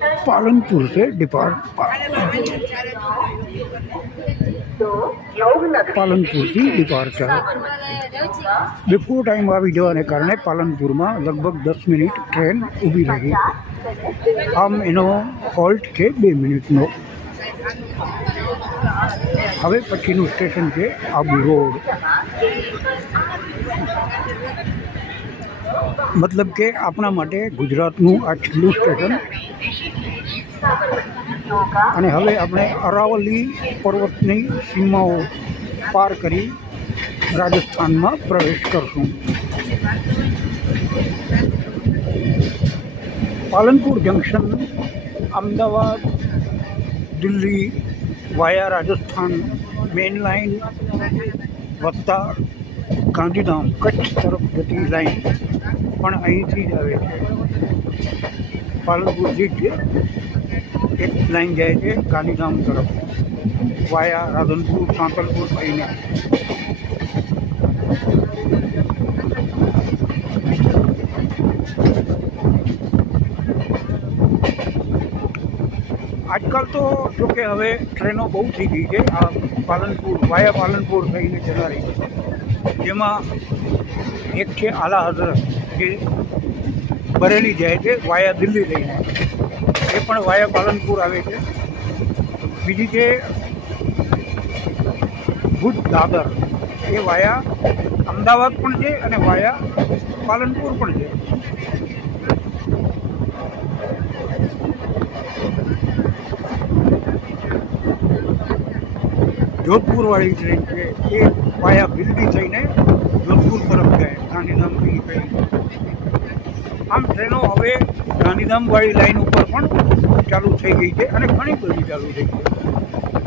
पालनपुर से डिपार्ट पालनपुर से departure before time આવી જવાને કારણે પાલનપુરમાં લગભગ 10 મિનિટ ટ્રેન ઊભી રહી. આમ એનો હોલ્ટ છે 2 મિનિટનો. હવે પછીનું સ્ટેશન છે આબુ રોડ. મતલબ કે આપણા માટે ગુજરાતનું આ છેલ્લું સ્ટેશન. અને હવે આપણે અરાવલી પર્વતની સીમાઓ પાર કરી રાજસ્થાનમાં પ્રવેશ કરશું. પાલનપુર જંકશન અમદાવાદ દિલ્હી વાયા રાજસ્થાન મેઇન લાઇન વત્તા ગાંધીધામ કચ્છ તરફ જતી લાઇન પણ અહીંથી જ આવે છે. પાલનપુરથી જ એક લાઇન જાય છે ગાંધીધામ તરફ વાયા રાધનપુર સાંતલપુર થઈને. આજકાલ તો જોકે હવે ટ્રેનો બહુ થઈ ગઈ છે આ પાલનપુર વાયા પાલનપુર થઈને જનારી. જેમાં એક છે આલા હઝરત જે બરેલી જાય છે વાયા દિલ્હી થઈને, એ પણ વાયા પાલનપુર આવે છે. બીજી છે ભુજ દાદર, એ વાયા અમદાવાદ પણ છે અને વાયા પાલનપુર પણ છે. જોધપુરવાળી ટ્રેન છે એ વાયા ભીલડી થઈને જોધપુર તરફ જાય ગાંધીધામથી કઈ. આમ ટ્રેનો હવે ગાંધીધામવાળી લાઇન ઉપર પણ ચાલુ થઈ ગઈ છે અને ઘણી બધી ચાલુ થઈ ગઈ છે.